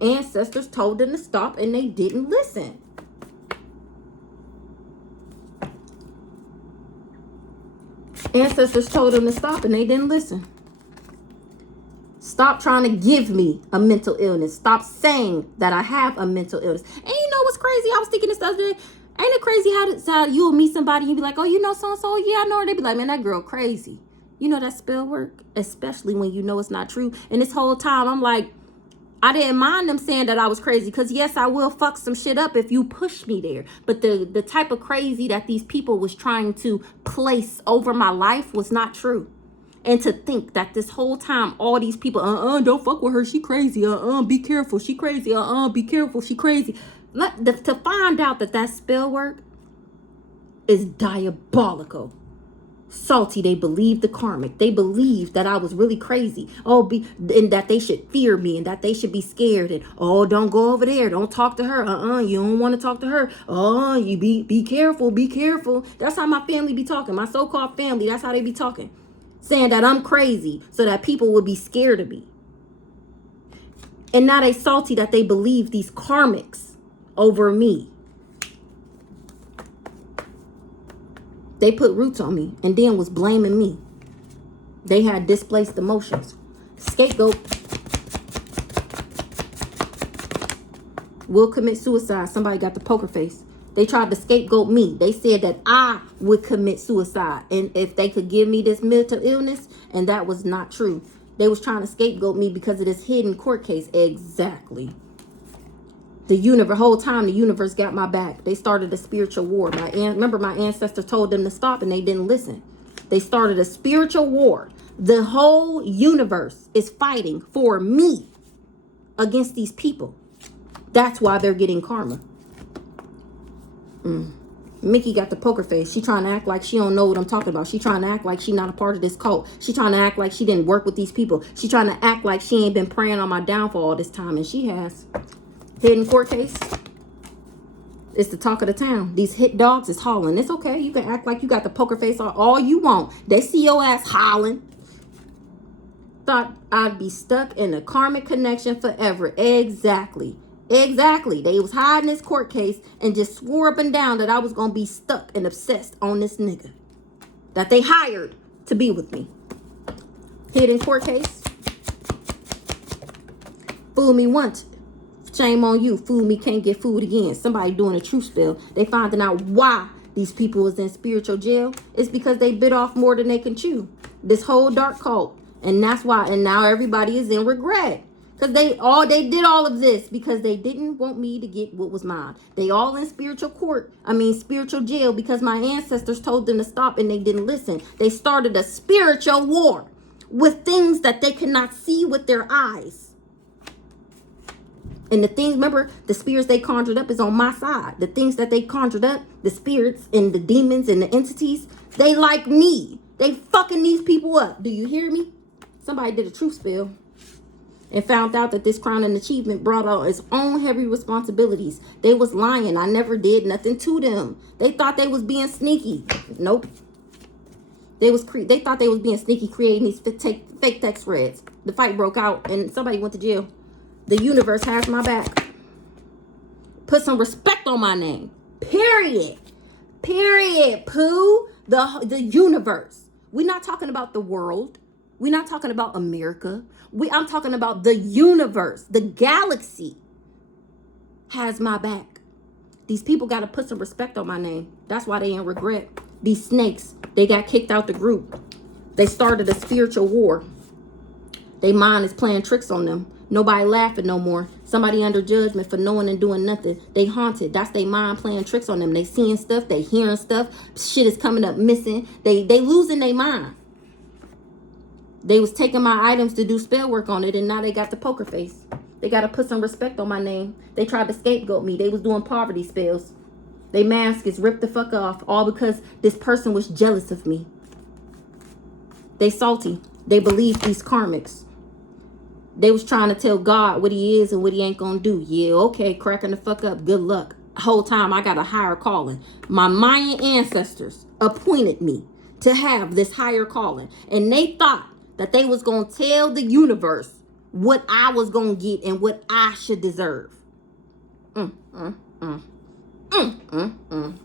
Ancestors told them to stop and they didn't listen. Ancestors told them to stop and they didn't listen. Stop trying to give me a mental illness. Stop saying that I have a mental illness. And you know what's crazy? I was thinking this the other day. Ain't it crazy how you'll meet somebody and you be like, oh, you know so-and-so? Yeah, I know her. They be like, man, that girl crazy. You know that spell work? Especially when you know it's not true. And this whole time, I'm like, I didn't mind them saying that I was crazy. Because, yes, I will fuck some shit up if you push me there. But the type of crazy that these people was trying to place over my life was not true. And to think that this whole time, all these people, don't fuck with her. She crazy. Be careful. She crazy. Be careful. She crazy. To find out that spell work is diabolical. Salty, they believed the karmic. They believed that I was really crazy. And that they should fear me and that they should be scared. And don't go over there. Don't talk to her. You don't want to talk to her. You be careful. Be careful. That's how my family be talking. My so-called family, that's how they be talking. Saying that I'm crazy so that people would be scared of me. And now they salty that they believe these karmics over me. They put roots on me and then was blaming me. They had displaced emotions. Scapegoat will commit suicide. Somebody got the poker face. They tried to scapegoat me. They said that I would commit suicide. And if they could give me this mental illness, and that was not true. They was trying to scapegoat me because of this hidden court case. Exactly. The whole time, the universe got my back. They started a spiritual war. Remember, my ancestors told them to stop and they didn't listen. They started a spiritual war. The whole universe is fighting for me against these people. That's why they're getting karma. Mickey got the poker face. She trying to act like she don't know what I'm talking about. She trying to act like she not a part of this cult. She trying to act like she didn't work with these people. She trying to act like she ain't been praying on my downfall all this time. And she has. Hidden court case. It's the talk of the town. These hit dogs is hollering. It's okay. You can act like you got the poker face on all you want. They see your ass hollering. Thought I'd be stuck in a karmic connection forever. Exactly. They was hiding this court case and just swore up and down that I was going to be stuck and obsessed on this nigga that they hired to be with me. Hidden court case. Fool me once. Shame on you. Fool me, can't get fooled again. Somebody doing a truth spell. They finding out why these people was in spiritual jail. It's because they bit off more than they can chew. This whole dark cult. And that's why. And now everybody is in regret. Because they did all of this because they didn't want me to get what was mine. They all in spiritual jail because my ancestors told them to stop and they didn't listen. They started a spiritual war with things that they cannot see with their eyes. And the things, remember, the spirits they conjured up is on my side. The things that they conjured up, the spirits and the demons and the entities, they like me. They fucking these people up. Do you hear me? Somebody did a truth spell. and found out that this crowning achievement brought on its own heavy responsibilities. They was lying. I never did nothing to them. They thought they was being sneaky. Nope. They thought they was being sneaky, creating these fake text threads. The fight broke out and somebody went to jail. The universe has my back. Put some respect on my name. Period. Period. Pooh. The universe. We're not talking about the world. We're not talking about America. I'm talking about the universe. The galaxy has my back. These people got to put some respect on my name. That's why they in regret. These snakes, they got kicked out the group. They started a spiritual war. They mind is playing tricks on them. Nobody laughing no more. Somebody under judgment for knowing and doing nothing. They haunted. That's their mind playing tricks on them. They seeing stuff. They hearing stuff. Shit is coming up missing. They losing their mind. They was taking my items to do spell work on it, and now they got the poker face. They got to put some respect on my name. They tried to scapegoat me. They was doing poverty spells. They mask is ripped the fuck off, all because this person was jealous of me. They salty. They believe these karmics. They was trying to tell God what he is and what he ain't gonna do. Yeah, okay, cracking the fuck up. Good luck. Whole time I got a higher calling. My Mayan ancestors appointed me to have this higher calling. And they thought that they was gonna tell the universe what I was gonna get and what I should deserve.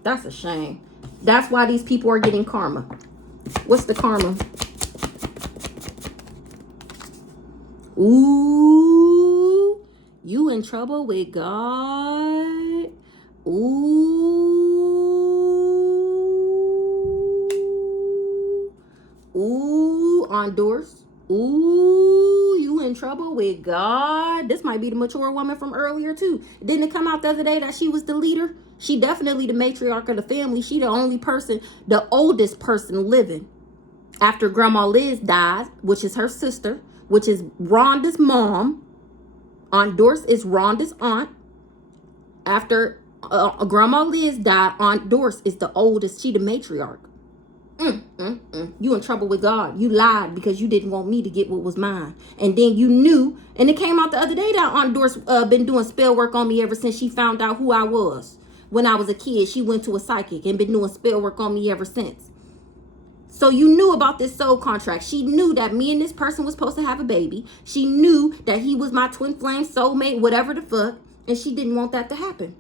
That's a shame. That's why these people are getting karma. What's the karma? Ooh, you in trouble with God. Ooh, on doors. Ooh, you in trouble with God. This might be the mature woman from earlier too. Didn't it come out the other day that she was the leader? She definitely the matriarch of the family. She the only person, the oldest person living. After Grandma Liz died, which is her sister, which is Rhonda's mom. Aunt Doris is Rhonda's aunt. After Grandma Liz died, Aunt Doris is the oldest. She the matriarch. You in trouble with God. You lied because you didn't want me to get what was mine. And then you knew, and it came out the other day that Aunt Doris been doing spell work on me ever since she found out who I was. When I was a kid, she went to a psychic and been doing spell work on me ever since. So you knew about this soul contract. She knew that me and this person was supposed to have a baby. She knew that he was my twin flame soulmate, whatever the fuck. And she didn't want that to happen.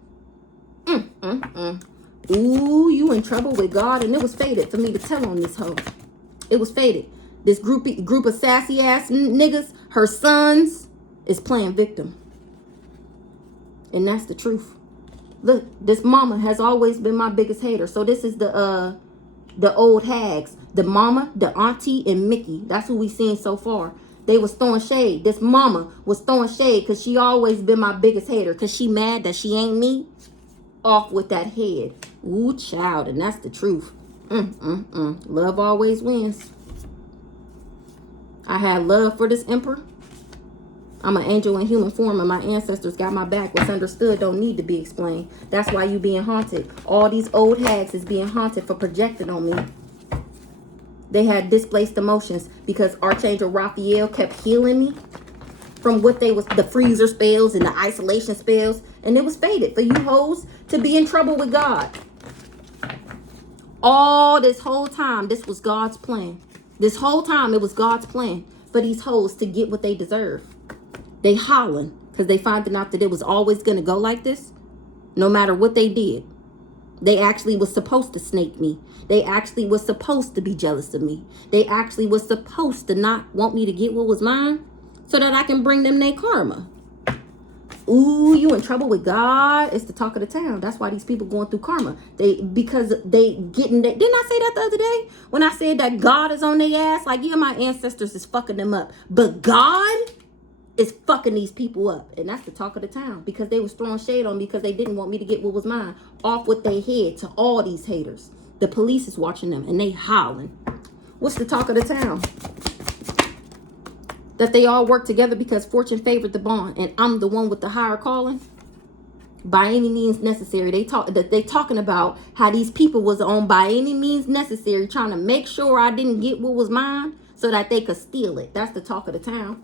Ooh, you in trouble with God. And it was fated for me to tell on this hoe. It was fated. This group of sassy ass niggas, her sons, is playing victim. And that's the truth. Look, this mama has always been my biggest hater. So this is the old hags. The mama, the auntie, and Mickey. That's who we seen so far. They was throwing shade. This mama was throwing shade because she always been my biggest hater. Because she mad that she ain't me. Off with that head. Ooh, child. And that's the truth. Love always wins. I had love for this emperor. I'm an angel in human form and my ancestors got my back. What's understood don't need to be explained. That's why you being haunted. All these old hags is being haunted for projecting on me. They had displaced emotions because Archangel Raphael kept healing me from what they was, the freezer spells and the isolation spells. And it was fated for you hoes to be in trouble with God. All this whole time, this was God's plan. This whole time, it was God's plan for these hoes to get what they deserve. They hollering because they finding out that it was always going to go like this. No matter what they did. They actually was supposed to snake me. They actually was supposed to be jealous of me. They actually was supposed to not want me to get what was mine so that I can bring them their karma. Ooh, you in trouble with God. It's the talk of the town. That's why these people going through karma. Because they getting that. Didn't I say that the other day? When I said that God is on their ass? Like, yeah, my ancestors is fucking them up. But God is fucking these people up. And that's the talk of the town. Because they was throwing shade on me because they didn't want me to get what was mine. Off with their head to all these haters. The police is watching them and they howling. What's the talk of the town? That they all work together because fortune favored the bond. And I'm the one with the higher calling. By any means necessary. They talking about how these people was on by any means necessary. Trying to make sure I didn't get what was mine. So that they could steal it. That's the talk of the town.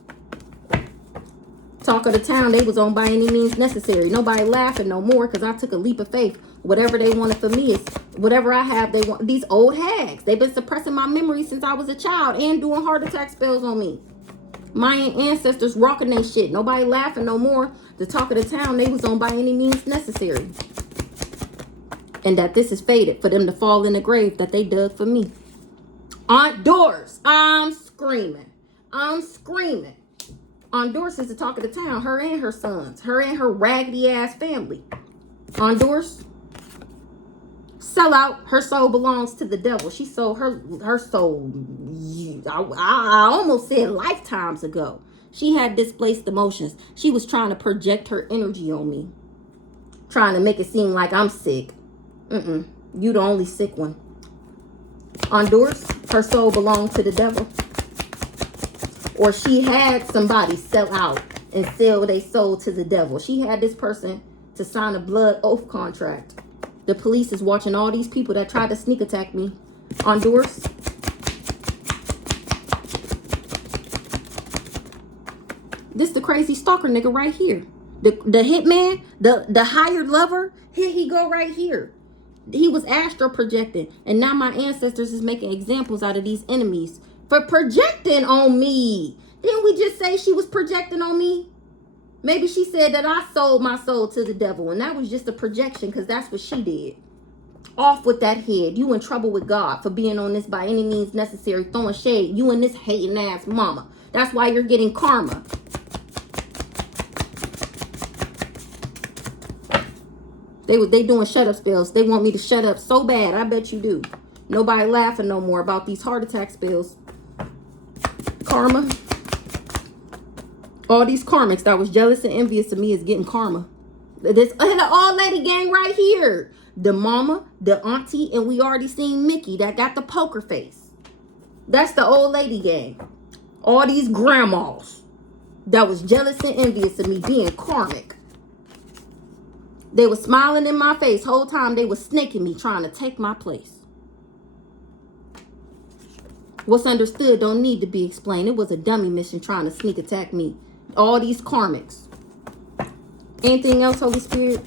Talk of the town, they was on by any means necessary. Nobody laughing no more because I took a leap of faith. Whatever they wanted for me is whatever I have, they want. These old hags, they've been suppressing my memory since I was a child and doing heart attack spells on me. My ancestors rocking that shit. Nobody laughing no more. The talk of the town, they was on by any means necessary. And that this is fated for them to fall in the grave that they dug for me. Aunt Doris, I'm screaming. I'm screaming. Aunt Doris is the talk of the town. Her and her sons. Her and her raggedy ass family. Aunt Doris, sell out. Her soul belongs to the devil. She sold her soul, I almost said lifetimes ago. She had displaced emotions. She was trying to project her energy on me. Trying to make it seem like I'm sick. You the only sick one. Aunt Doris, her soul belonged to the devil. Or she had somebody sell out and sell their soul to the devil. She had this person to sign a blood oath contract. The police is watching all these people that tried to sneak attack me. Aunt Doris. This the crazy stalker nigga right here. The hitman, the hired lover, here he go right here. He was astral projecting. And now my ancestors is making examples out of these enemies for projecting on me. Didn't we just say she was projecting on me? Maybe she said that I sold my soul to the devil. And that was just a projection because that's what she did. Off with that head. You in trouble with God for being on this by any means necessary. Throwing shade. You and this hating ass mama. That's why you're getting karma. They doing shut up spells. They want me to shut up so bad. I bet you do. Nobody laughing no more about these heart attack spells. Karma. All these karmics that was jealous and envious of me is getting karma. This the old lady gang right here. The mama, the auntie, and we already seen Mickey that got the poker face. That's the old lady gang. All these grandmas that was jealous and envious of me being karmic. They were smiling in my face whole time. They were snaking me, trying to take my place. What's understood don't need to be explained. It was a dummy mission trying to sneak attack me. All these karmics. Anything else, Holy Spirit?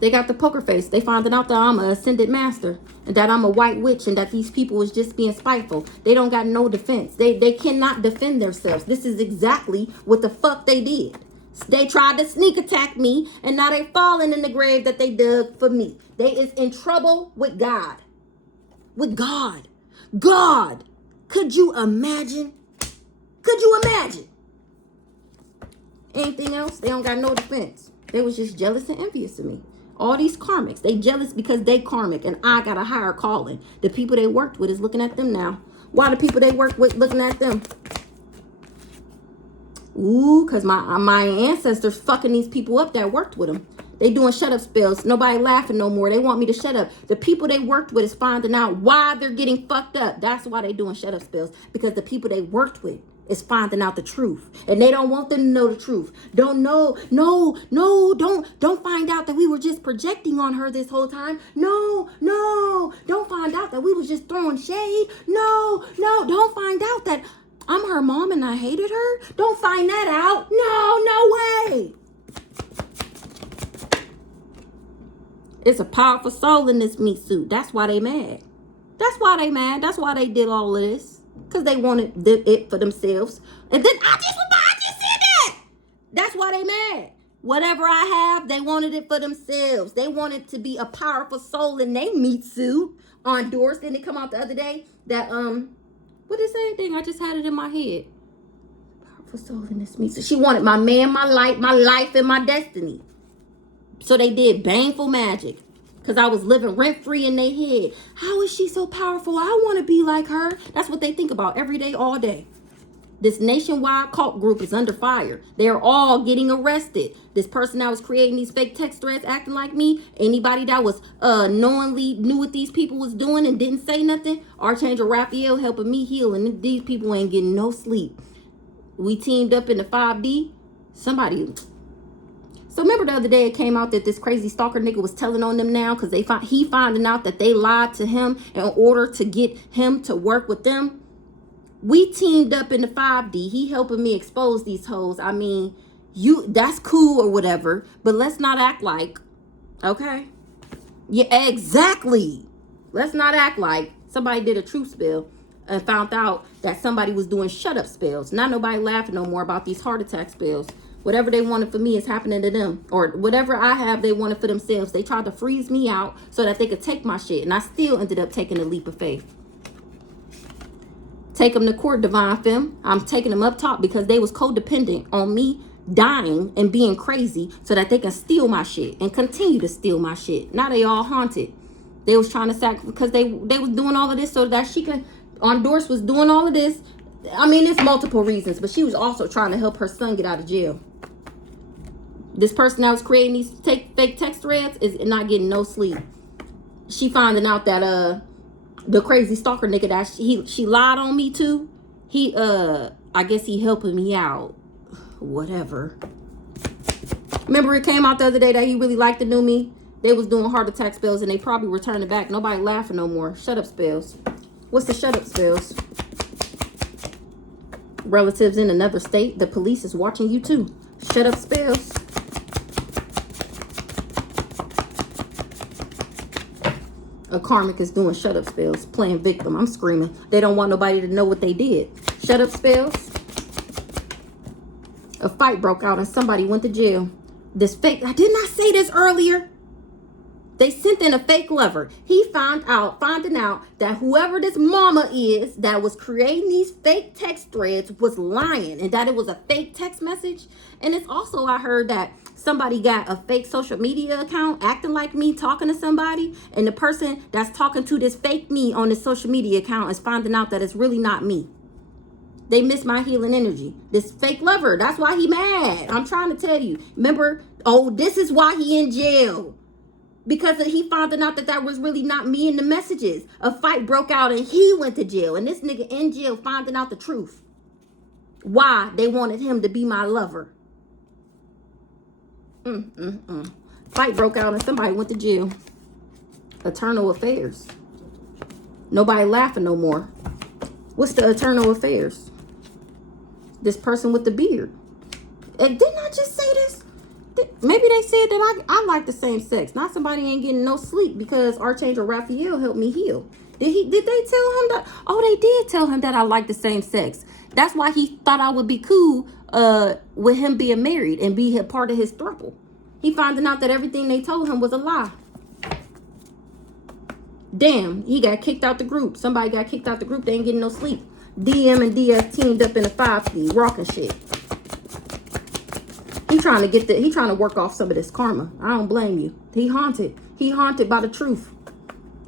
They got the poker face. They finding out that I'm an ascended master and that I'm a white witch and that these people was just being spiteful. They don't got no defense. They cannot defend themselves. This is exactly what the fuck they did. They tried to sneak attack me, and now they falling in the grave that they dug for me. They is in trouble with God. With God. God. Could you imagine? Could you imagine? Anything else? They don't got no defense. They was just jealous and envious of me. All these karmics, they jealous because they karmic, and I got a higher calling. The people they worked with is looking at them now. Why the people they work with looking at them? Ooh, because my ancestors fucking these people up that worked with them. They doing shut up spells. Nobody laughing no more. They want me to shut up. The people they worked with is finding out why they're getting fucked up. That's why they doing shut up spells. Because the people they worked with is finding out the truth. And they don't want them to know the truth. Don't find out that we were just projecting on her this whole time. No, don't find out that we was just throwing shade. No, don't find out that I'm her mom and I hated her. Don't find that out. No way. It's a powerful soul in this meat suit. That's why they mad. That's why they mad. That's why they did all of this. Because they wanted it for themselves. And then I just said that. That's why they mad. Whatever I have, they wanted it for themselves. They wanted to be a powerful soul in their meat suit. On Doors. Didn't it come out the other day? That, what did it say? Dang, I just had it in my head. Powerful soul in this meat suit. She wanted my man, my life, and my destiny. So they did baneful magic. Because I was living rent-free in their head. How is she so powerful? I want to be like her. That's what they think about every day, all day. This nationwide cult group is under fire. They're all getting arrested. This person that was creating these fake text threads acting like me, anybody that was knowingly knew what these people was doing and didn't say nothing, Archangel Raphael helping me heal, and these people ain't getting no sleep. We teamed up in the 5D. So remember the other day it came out that this crazy stalker nigga was telling on them now because he finding out that they lied to him in order to get him to work with them. We teamed up in the 5D. He helping me expose these hoes. I mean, that's cool or whatever, but let's not act like, okay? Yeah, exactly. Let's not act like somebody did a truth spill and found out that somebody was doing shut up spells. Not nobody laughing no more about these heart attack spells. Whatever they wanted for me is happening to them. Or whatever I have, they wanted for themselves. They tried to freeze me out so that they could take my shit. And I still ended up taking a leap of faith. Take them to court, Divine Femme. I'm taking them up top because they was codependent on me dying and being crazy so that they can steal my shit and continue to steal my shit. Now they all haunted. They was trying to because they was doing all of this so that she could, Doris was doing all of this. I mean, it's multiple reasons, but she was also trying to help her son get out of jail. This person that was creating these fake text threads is not getting no sleep. She finding out that the crazy stalker nigga that she lied on me to, he I guess he helping me out. Whatever. Remember it came out the other day that he really liked the new me? They was doing heart attack spells and they probably returned it back. Nobody laughing no more. Shut up spells. What's the shut up spells? Relatives in another state. The police is watching you too. Shut up spells. A karmic is doing shut up spells. Playing victim. I'm screaming. They don't want nobody to know what they did. Shut up spells. A fight broke out and somebody went to jail. This fake, I did not say this earlier. They sent in a fake lover. He finding out that whoever this mama is that was creating these fake text threads was lying and that it was a fake text message. And it's also, I heard that somebody got a fake social media account acting like me, talking to somebody. And the person that's talking to this fake me on this social media account is finding out that it's really not me. They miss my healing energy. This fake lover, that's why he mad. I'm trying to tell you. Remember, this is why he in jail. Because he found out that was really not me in the messages. A fight broke out and he went to jail. And this nigga in jail finding out the truth. Why they wanted him to be my lover. Fight broke out and somebody went to jail. Eternal affairs. Nobody laughing no more. What's the eternal affairs? This person with the beard. And didn't I just say this? Maybe they said that I like the same sex. Not somebody ain't getting no sleep because Archangel Raphael helped me heal. Did they tell him that? Oh, they did tell him that I like the same sex. That's why he thought I would be cool with him being married and be a part of his throuple. He finding out that everything they told him was a lie. Damn, he got kicked out the group. Somebody got kicked out the group. They ain't getting no sleep. DM and DS teamed up in a 5D, rocking shit. He trying to work off some of this karma. I don't blame you. He haunted. He haunted by the truth.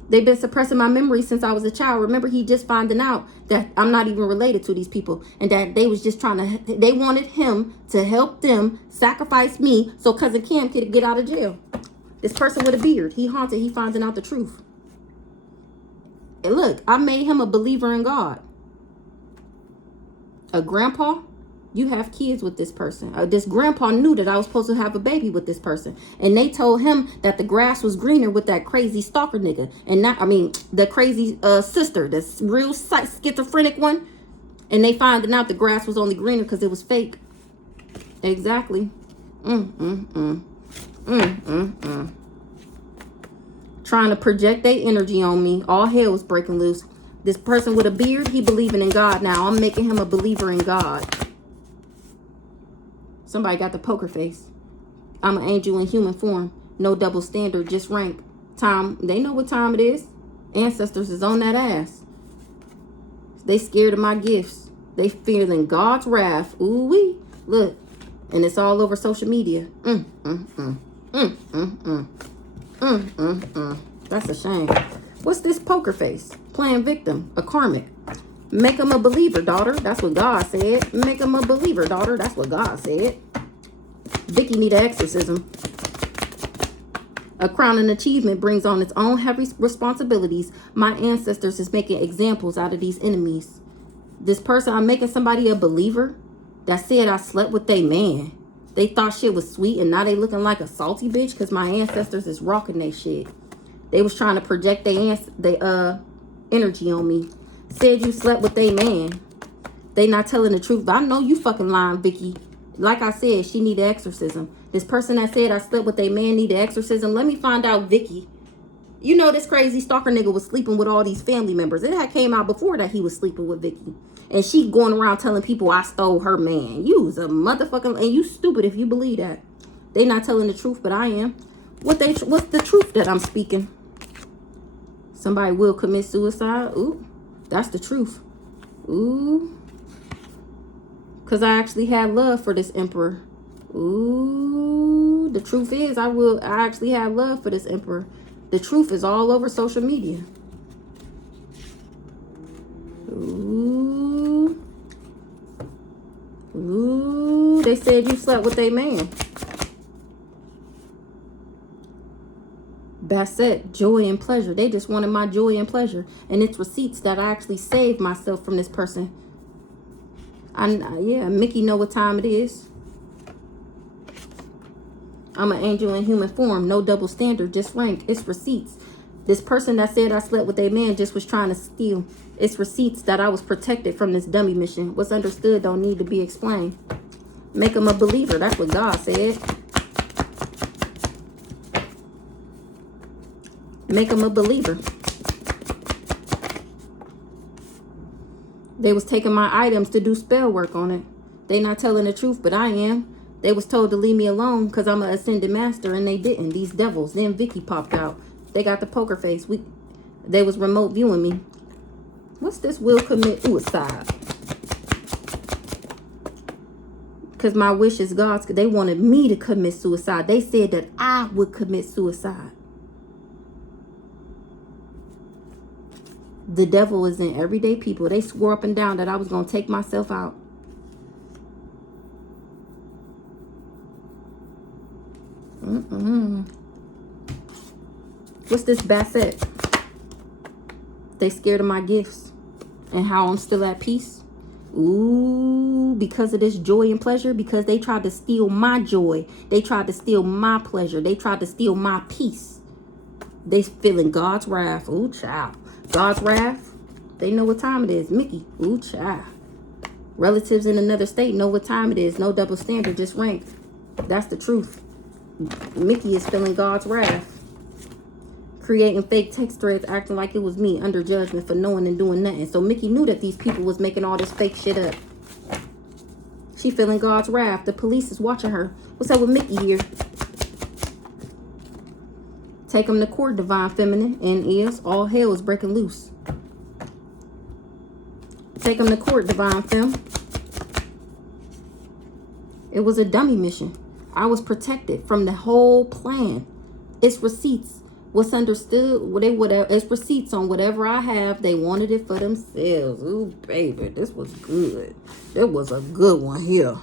They've been suppressing my memory since I was a child. Remember, he just finding out that I'm not even related to these people and that they was just they wanted him to help them sacrifice me so Cousin Cam could get out of jail. This person with a beard, he haunted. He finding out the truth. And look, I made him a believer in God. A grandpa, you have kids with this person. This grandpa knew that I was supposed to have a baby with this person. And they told him that the grass was greener with that crazy stalker nigga. And the crazy sister, this real schizophrenic one. And they found out the grass was only greener because it was fake. Exactly. Trying to project their energy on me. All hell was breaking loose. This person with a beard, he believing in God now. I'm making him a believer in God. Somebody got the poker face. I'm an angel in human form. No double standard, just rank. Time, they know what time it is. Ancestors is on that ass. They scared of my gifts. They feeling God's wrath. Ooh-wee. Look. And it's all over social media. That's a shame. What's this poker face? Playing victim. A karmic. Make him a believer, daughter. That's what God said. Make him a believer, daughter. That's what God said. Vicky need an exorcism. A crowning achievement brings on its own heavy responsibilities. My ancestors is making examples out of these enemies. This person, I'm making somebody a believer that said I slept with they man. They thought shit was sweet and now they looking like a salty bitch because my ancestors is rocking they shit. They was trying to project their energy on me. Said you slept with they man. They not telling the truth. I know you fucking lying, Vicky. Like I said, she need an exorcism. This person that said I slept with a man need an exorcism. Let me find out, Vicky. You know this crazy stalker nigga was sleeping with all these family members. It had came out before that he was sleeping with Vicky. And she going around telling people I stole her man. You was a motherfucking... And you stupid if you believe that. They not telling the truth, but I am. What's the truth that I'm speaking? Somebody will commit suicide. Ooh, that's the truth. Ooh. Because I actually had love for this emperor. Ooh. The truth is I actually have love for this emperor. The truth is all over social media. Ooh. Ooh. They said you slept with a man. Bassett, joy and pleasure. They just wanted my joy and pleasure. And it's receipts that I actually saved myself from this person. Yeah, Mickey know what time it is. I'm an angel in human form. No double standard, just rank. It's receipts. This person that said I slept with a man just was trying to steal. It's receipts that I was protected from this dummy mission. What's understood don't need to be explained. Make him a believer. That's what God said. Make him a believer. They was taking my items to do spell work on it. They not telling the truth, but I am. They was told to leave me alone because I'm an ascended master, and they didn't. These devils. Then Vicky popped out. They got the poker face. They was remote viewing me. What's this? Will commit suicide. Because my wish is God's. They wanted me to commit suicide. They said that I would commit suicide. The devil is in everyday people. They swore up and down that I was going to take myself out. What's this Bassett? They scared of my gifts and how I'm still at peace. Ooh, because of this joy and pleasure. Because they tried to steal my joy. They tried to steal my pleasure. They tried to steal my peace. They feeling God's wrath. Ooh, child. God's wrath. They know what time it is. Mickey. Ooh, child. Relatives in another state know what time it is. No double standard, just rank. That's the truth. Mickey is feeling God's wrath. Creating fake text threads, acting like it was me, under judgment for knowing and doing nothing. So Mickey knew that these people was making all this fake shit up. She feeling God's wrath. The police is watching her. What's up with Mickey here? Take him to court, divine feminine, and is all hell is breaking loose. Take him to court, divine femme. It was a dummy mission. I was protected from the whole plan. It's receipts. What's understood? It's receipts on whatever I have. They wanted it for themselves. Ooh, baby, this was good. There was a good one here.